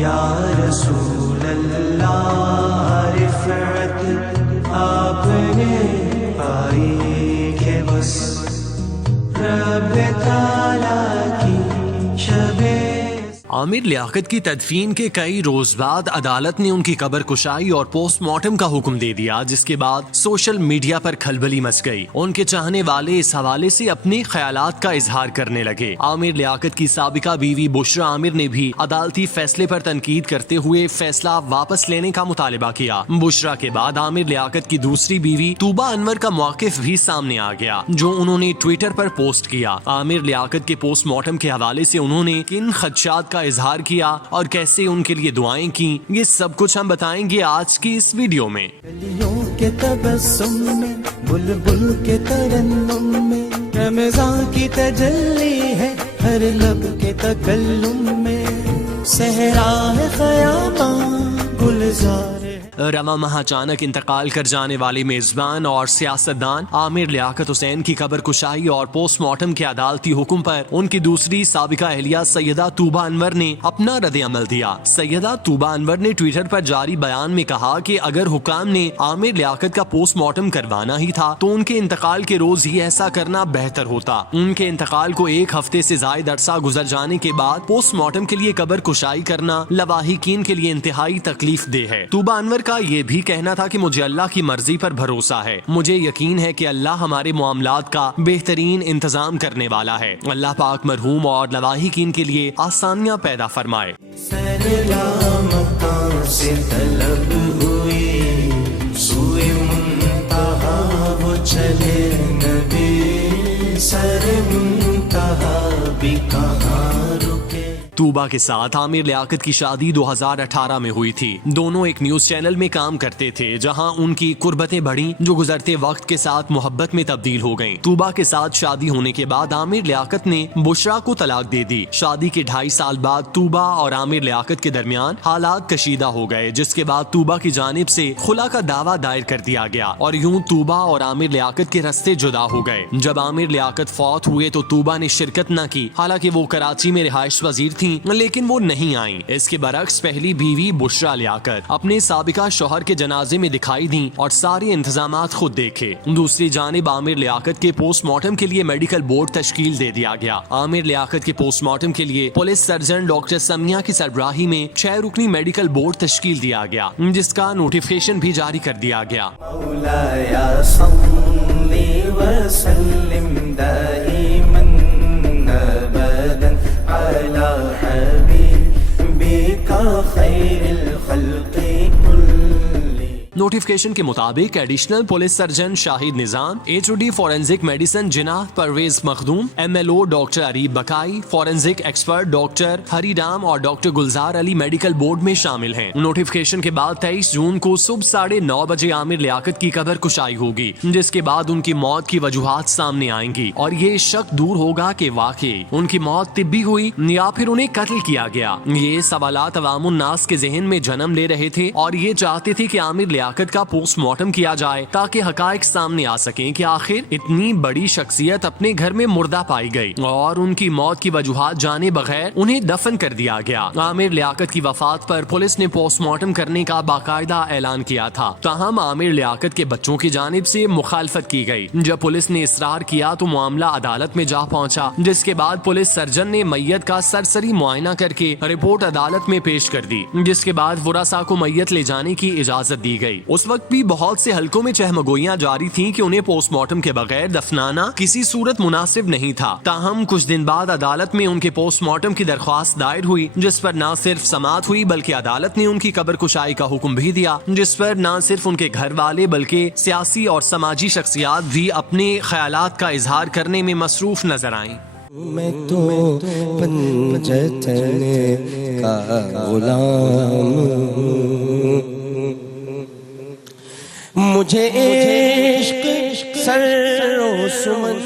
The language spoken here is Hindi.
या रसूल अल्लाह रिफ़अत आपने पाई के बस रब ताला की शबे। आमिर लियाकत की तदफीन के कई रोज बाद अदालत ने उनकी कब्र कुशाई और पोस्टमार्टम का हुक्म दे दिया, जिसके बाद सोशल मीडिया पर खलबली मच गई। उनके चाहने वाले इस हवाले से अपने ख्यालात का इजहार करने लगे। आमिर लियाकत की साबिका बीवी बुशरा आमिर ने भी अदालती फैसले पर तनकीद करते हुए फैसला वापस लेने का मुतालिबा किया। बुशरा के बाद आमिर लियाकत की दूसरी बीवी तूबा अनवर का मौकिफ भी सामने आ गया, जो उन्होंने ट्विटर पर पोस्ट किया। आमिर लियाकत के पोस्टमार्टम के हवाले से उन्होंने किन खदशात का इजहार किया और कैसे उनके लिए दुआएं की, ये सब कुछ हम बताएंगे आज की इस वीडियो में। कलियों के तबस्सुम में, बुलबुल के तरन्नुम में, रमज़ान की तजल्ली है हर लब के तकल्लुम में, सहरा है ख़यामा गुलज़ार। रवा माह अचानक इंतकाल कर जाने वाले मेजबान और सियासतदान आमिर लियाकत हुसैन की कब्र कुशाई और पोस्टमार्टम के अदालती हुक्म पर उनकी दूसरी साबिका अहलिया सैयदा तूबा अनवर ने अपना रद्द अमल दिया। सैयदा तूबा अनवर ने ट्विटर पर जारी बयान में कहा कि अगर हुकाम ने आमिर लियाकत का पोस्टमार्टम करवाना ही था तो उनके इंतकाल के रोज ही ऐसा करना बेहतर होता। उनके इंतकाल को एक हफ्ते से जायद अरसा गुजर जाने के बाद पोस्टमार्टम के लिए कब्र कुशाई करना लवाहिकीन के लिए इंतहाई तकलीफ दे है। तूबा अनवर का ये भी कहना था कि मुझे अल्लाह की मर्जी पर भरोसा है, मुझे यकीन है कि अल्लाह हमारे मामलात का बेहतरीन इंतजाम करने वाला है। अल्लाह पाक मरहूम और लवाहिकीन के लिए आसानियां पैदा फरमाए। से तलब हुई सूए मुंतहा वो चले नबी, सर मुंतहा भी कहाँ रुके। तूबा के साथ आमिर लियाकत की शादी 2018 में हुई थी। दोनों एक न्यूज चैनल में काम करते थे, जहां उनकी कुर्बतें बढ़ी जो गुजरते वक्त के साथ मोहब्बत में तब्दील हो गईं। तूबा के साथ शादी होने के बाद आमिर लियाकत ने बुशरा को तलाक दे दी। शादी के 2.5 साल बाद तूबा और आमिर लियाकत के दरमियान हालात कशीदा हो गए, जिसके बाद तूबा की जानिब से खुला का दावा दायर कर दिया गया और यूं तूबा और आमिर लियाकत के रास्ते जुदा हो गए। जब आमिर लियाकत फौत हुए तो तूबा ने शिरकत न की। हालांकि वो कराची में रिहाइश वजीर थी, लेकिन वो नहीं आई। इसके बरक्स पहली बीवी बुशरा लियाकत अपने साबिका शौहर के जनाजे में दिखाई दी और सारे इंतजामात खुद देखे। दूसरी जानिब आमिर लियाकत के पोस्टमार्टम के लिए मेडिकल बोर्ड तश्कील दे दिया गया। आमिर लियाकत के पोस्टमार्टम के लिए पुलिस सर्जन डॉक्टर समिया की सरबराही में 6 रुकनी मेडिकल बोर्ड तश्कील दिया गया, जिसका नोटिफिकेशन भी जारी कर दिया गया। नोटिफिकेशन के मुताबिक additional police surgeon Shahid Nizam, HOD forensic medicine Jinah Parvez Makhdoom, MLO doctor Areeb Bakai, forensic expert doctor Hariram और doctor Gulzar Ali medical board में शामिल हैं। नोटिफिकेशन के बाद 23 जून को सुबह 9:30 बजे आमिर लियाकत की कब्र कुशाई होगी, जिसके बाद उनकी मौत की वजूहात सामने आएंगी और ये शक दूर होगा कि वाकई उनकी मौत तिब्बी हुई या फिर उन्हें कत्ल किया गया। ये सवालात अवामुन्नास के जहन में जन्म ले रहे थे और ये चाहते थे कि आमिर लियाकत का पोस्टमार्टम किया जाए ताकि हकायक सामने आ सकें कि आखिर इतनी बड़ी शख्सियत अपने घर में मुर्दा पाई गई और उनकी मौत की वजूहात जाने बगैर उन्हें दफन कर दिया गया। आमिर लियाकत की वफात पर पुलिस ने पोस्टमार्टम करने का बाकायदा ऐलान किया था, ताहम आमिर लियाकत के बच्चों की जानिब से मुखालफत की गई। जब पुलिस ने इसरार किया तो मामला अदालत में जा पहुंचा, जिसके बाद पुलिस सर्जन ने मैयत का सरसरी मुआयना करके रिपोर्ट अदालत में पेश कर दी, जिसके बाद वरासा को मैयत ले जाने की इजाजत दी गई। उस वक्त भी बहुत से हलकों में चहमगोइयां जारी थीं कि उन्हें पोस्टमार्टम के बगैर दफनाना किसी सूरत मुनासिब नहीं था। ताहम कुछ दिन बाद अदालत में उनके पोस्टमार्टम की दरख्वास्त दायर हुई, जिस पर न सिर्फ समाअत हुई बल्कि अदालत ने उनकी कब्र कुशाई का हुक्म भी दिया, जिस पर न सिर्फ उनके घर वाले बल्कि सियासी और समाजी शख्सियात भी अपने ख्यालात का इजहार करने में मसरूफ नजर आईं। मैं तो पंजतन का गुलाम, मुझे इश्क सर सुमन